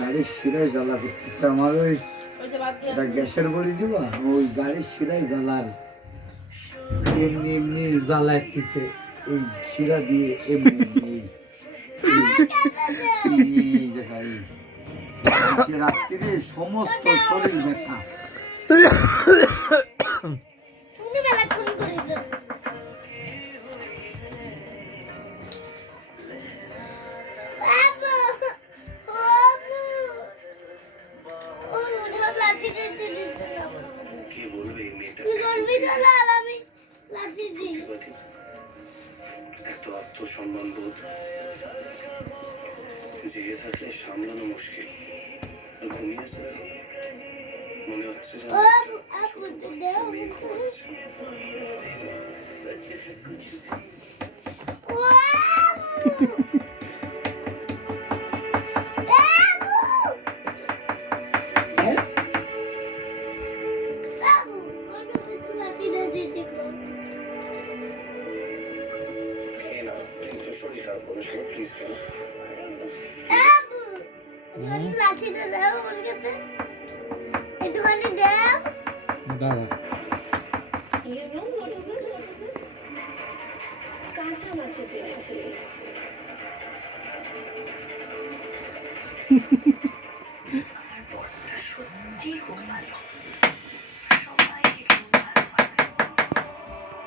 গাড়ির শিরায় জ্বালা করতেছে আমার। ওই গ্যাসের বড়ি দিবা, ওই গাড়ির শিরায় জ্বালার এমনি এমনি জ্বালাইতেছে এই শিরা দিয়ে এমনি এমনি রাত্রিরে সমস্ত শরীর ব্যথা। এত আত্মসম্মান বোধ জেগে থাকলে সামলানো মুশকিল। ঘুমিয়েছে মনে হচ্ছে দাদা কাঁচা মাছের জেনেছে। সত্যি খুব ভালো।